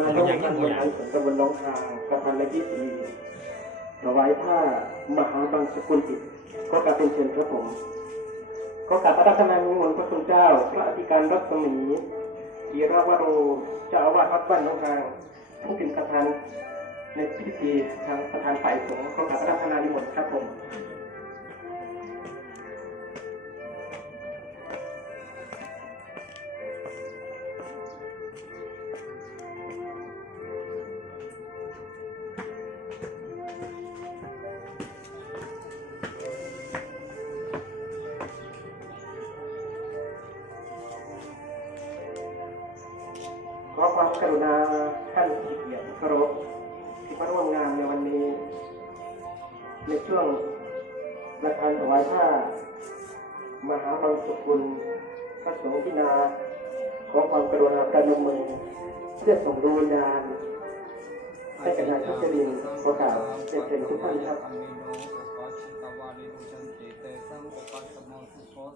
นายกท่านบริหารส่วนตำบลน้องคางประธานในพิธีถวายผ้ามหาบังสกุลอิฐก็กราบเป็นเชิญครับผมก็กราบพระรัตนานุมนต์พระคุณเจ้า พระอธิการรัศมีกีราวโรเจ้าอาวาสวัดบ้านน้องคางผู้เป็นประธานในพิธีทางประธานฝ่ายสงฆ์ก็กราบพระรัตนานุมนต์ครับผม อความกรุณาท่านผู้เกียรติเคารพที่มาร่วมงานในวันนี้ ในช่วงประธานถวายผ้ามหาบังสุกุลพระสงฆ์พินาขอความกรุณาประนมมือเพื่อส่งดวงวิญญาณให้กับนายทุจรินขอกาวเป็นเชิญทุกท่านครับ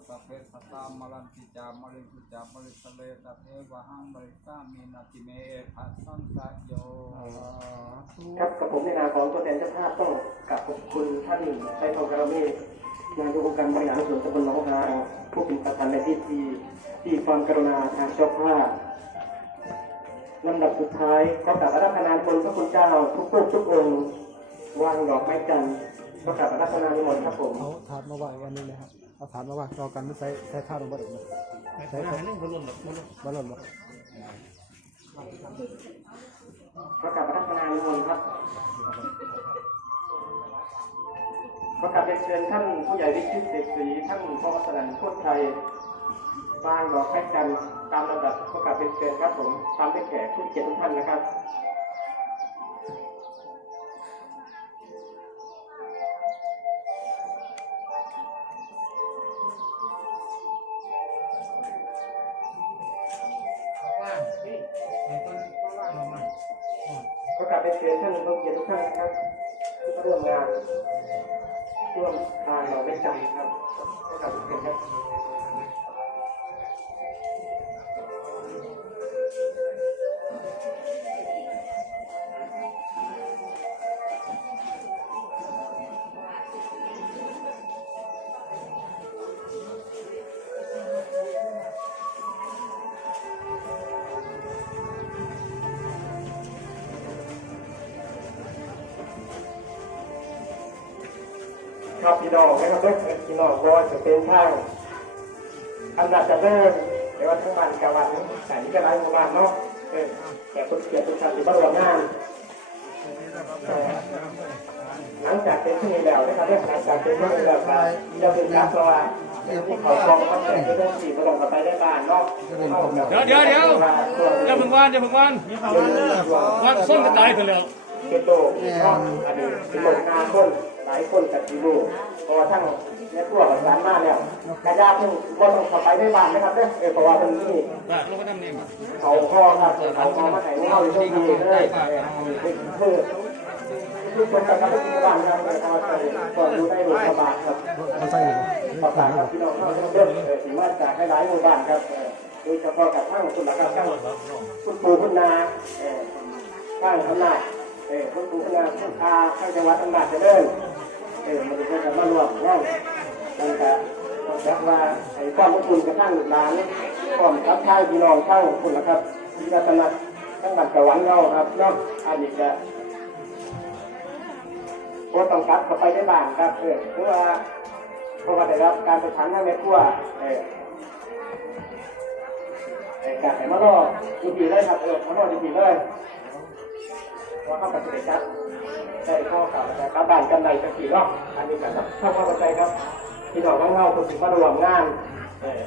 สัพเพสัตตามลันติจามริสุจามริสเลกัตเทวะหังบริสามีนาติเมภัสสันสะโยครับกับผมในนามของตัวแทนเจ้าภาพต้องกราบขอบคุณท่านไซทองการาเมศนายกองค์การบริหารส่วนตำบลหนองหางผู้เป็นประธานในพิธีที่ความกรุณาทางเจ้าภาพลำดับสุดท้ายก็กราบอาราธนาบนพระคุณเจ้าทุกพวกทุกองค์วางดอกไม้จันทร์ก็กราบอาราธนานิมนต์ครับผมเอาถาดมาไหว้วันนี้นะครับ เอาถาดมาไหว้รอกันไม่ใส่ใส่ถาดลงมาเด็กนะใส่ถาดบอลลนบอลลนก็กราบอาราธนานิมนต์ครับก็กราบเรียนเชิญท่านผู้ใหญ่วิชิตเสกศรีท่านพ่อวัฒนันโคตรไทยวางดอกไม้จันทร์ตามลำดับก็กลับเป็นเชิญครับผมตามด้วยแขกผู้เกียรติทุกท่านนะครับ ก็กลับเป็นเชิญท่านผู้เกียรติทุกท่านนะครับที่ร่วมงานร่วมทานเราไม่จำครับก็กลับเป็นเชิญครับ ครับพี่น้องนะครับเด้อพี่น้องก็จะเป็นทางอำนาจเจะเริ่มแต่ว่าทั้งบ้านกาวันแต่นี่ก็หลายหมู่บ้านเนาะเออแต่คนเกียรติทุกท่านที่มารวมงานเอ่อหลังจากเป็นที่นี้แล้วนะครับเด้อหลังจากเป็นที่นี้แล้วก็จะเป็นการสว่าที่เขากองเขาแต่งก็ต้องสี่ประลงกันไปได้บ้านเนาะเดี๋ยวเดี๋ยวเดี๋ยวอย่าเพิ่งวานอย่าเพิ่งวานวานส้นก็ตายไปแล้วเป็นโตเนาะอันนี้เป็นโลกงานคน หลายคนกับทีลูเพราะว่าทั้งแม่ครัวกับร้านมาแล้วกระยาเพิ่งว่าต้องเข้าไปได้บ้านนะครับเด้อเออเพราะว่าเป็นนี่บาทลงไปน้ำนี่มาเขาพ่อครับเขาพ่อมาไหนเข้าอยู่ที่ดีเลยคือทุกคนกับทุกบ้านครับเอาไปก่อนดูได้หลวงบาทครับเขาใส่หรือประกาศกับพี่น้องเราเริ่มถึงว่าจากให้หลายหมู่บ้านครับโดยเฉพาะกับทั้งคุณละครับทั้งคุณปู่คุณนาข้างอำนาจคุณปู่คุณนาคุณตาข้างจังหวัดอำนาจเจริญ เออมันจะมารวมงานตั้งแต่ต้องจักว่าไอ้ความอบอุ่นกับทั้งหลานความรับใช้พี่น้องทั้งคุณละครับที่รัตนทั้งบัตรกวันเราครับเนาะอันนี้จะก็ต้องกลับเข้าไปได้บ้างครับเออเพราะว่าเพราะว่าได้รับการประทานทางในครัวเออเออการให้มาล่อดีดีเลยครับเออมาล่อดีดีเลยว่าเข้ากับกิจกรรม ได้ข้อกับแต่กลับบ้านกันใดสักกี่รอบอันนี้กันครับเข้าเข้าใจครับที่ดอกเงาคุณถึงมารวมงานเออ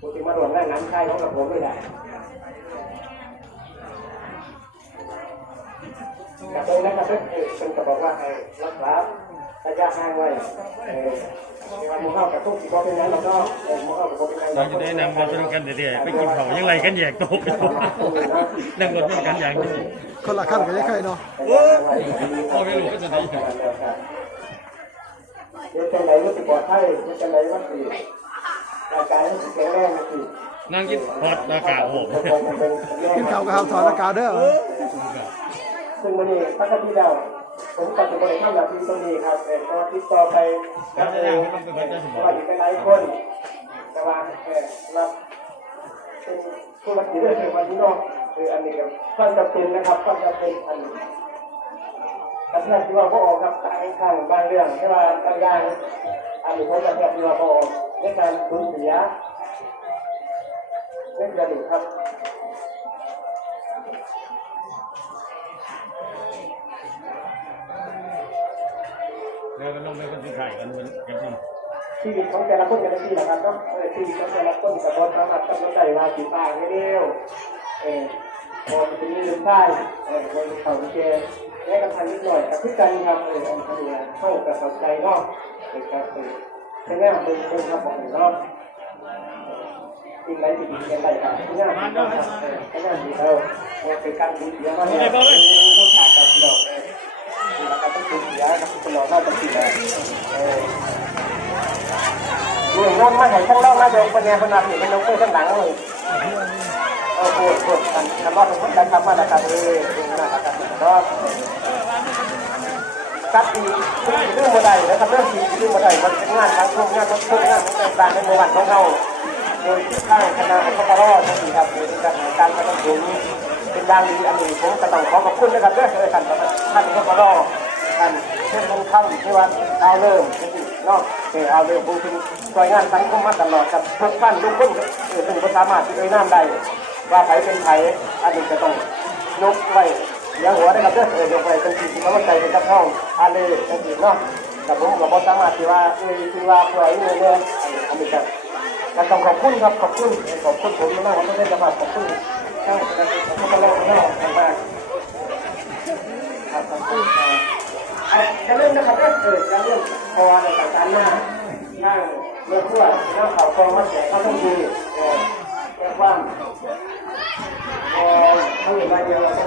คุณถึงมารวมงานนั้นใช่ของกับผมด้วยนะกระตรงนั้นนะครับเออเป็นก็บอกว่าเออรักษา ระยะห่างไว้เออมันหมู่เข้ากับทุกสิ่งเป็นนั้นแล้วก็เออมู่เข้ากับผมเป็นนั้นเราจะได้นำมาเป็นกันเดี๋ยวๆไปกินเขายังไรกันแยกโต๊ะกันนั่งรถร่วมกันอย่างนี้คนละขั้นกันยังไงเนาะพ่อไม่รู้ก็จะได้เดี๋ยวจังไหนรู้สึกปลอดภัยเดี๋ยวจังไหนว่าสิร่างกายรู้สึกแข็งแรงนะสินั่งกินทอดราคาศโอ้โหกินข้าวกับข้าวถอดอากาศเด้อซึ่งวันนี้ปกติแล้ว ผมก็จะบริหารหน้าที่ตรงนี้ครับแต่ก็ติดต่อไปกับเออว่าอยู่เป็นหลายคน แต่ว่าเออรับผู้รับผิดชอบวันนี้นาะคืออันนี้ก็ความจำเป็นนะครับความจำเป็นอันกระแทกที่ว่าพอออกครับต่างข้างบางเรื่องใช่ว่าบางอย่างอันนี้ผมกระแทกที่ว่าพอออกในการสูญเสียเรื่องกระดูกครับ ไปคนที่กันเหมือนกันที่ชีวิตของแต่ละคนแต่ละที่นะครับเนาะเออชีวิตของแต่ละคนกับเราสามารถกำหนดได้ว่าสีตางไม่เร็วเออพอจะมีเรื่องใต้เออวันเขาเกณฑ์แม้กระทั่งนิดหน่อยกับพิการครับเอออันนี้เข้ากับเข้าใจเนาะเออครับเออแค่นี้เป็นเป็นครับของเนาะสิ่งใดที่ดีกันได้ครับที่น่าดีครับเออแค่นี้ดีเออเป็นการดีเสียมากเนี่ยต้องขาดกันเนา ย้ายกับตลอดหน้าต้องสิเลยเออดูโน้นมาเห็นข้างนอกมาเดินคนเนี้ยคนนั้นเห็นมันลงไปข้างหลังเลยเออปวดปวดกันกันรอดทุกคนกันทำมาแล้วกันเลยนะครับก็กัดอีเรื่องบันไดนะครับเรื่องทีเรื่องบันไดมันเป็นงานทางช่วงงานทุกงานต่างในวันของเราโดยที่ข้างคณะพระรอดนั่นเองครับโดยการการกระทำถึงเป็นดังดีอันหนี้ผมก็ต้องขอขอบคุณนะครับเรื่องท่านท่านพระรอด ท่านเช่นลงคำที่ว่าเอาเริ่มนาะเออเอาเริ่มผู้เป็นหน่วยงานสังคมมาตลอดกับทุกท่านทุกคนเออซึ่งสามารถที่จะน้ำได้ว่าไผเป็นไผอันนี้จะต้องยกไว้เลี้ยงหัวได้กับเรื่องเออยกไว้เป็นสิ่งที่เขาใจเป็นกับเท่าอันนี้เป็นสิ่งเนาะแต่ผมก็บ่สามารถที่ว่าเออที่ว่าเพื่อให้เงินเดือนอันนี้ก็ก็ต้องขอบคุณครับขอบคุณขอบคุณผมมากๆครับที่ได้สมัครขอบคุณทั้งขอบคุณตลอดทั้งนอกมากครับขอบคุณครับ จะเริ่มนะครับเริ่มเกิดจะเริ่มพอในการหน้านั่งเมื่อขั้วนั่งเข่ากองมาแสเขาต้องดีเออแก้ความเออเขาเห็นมาเดียวเราจะ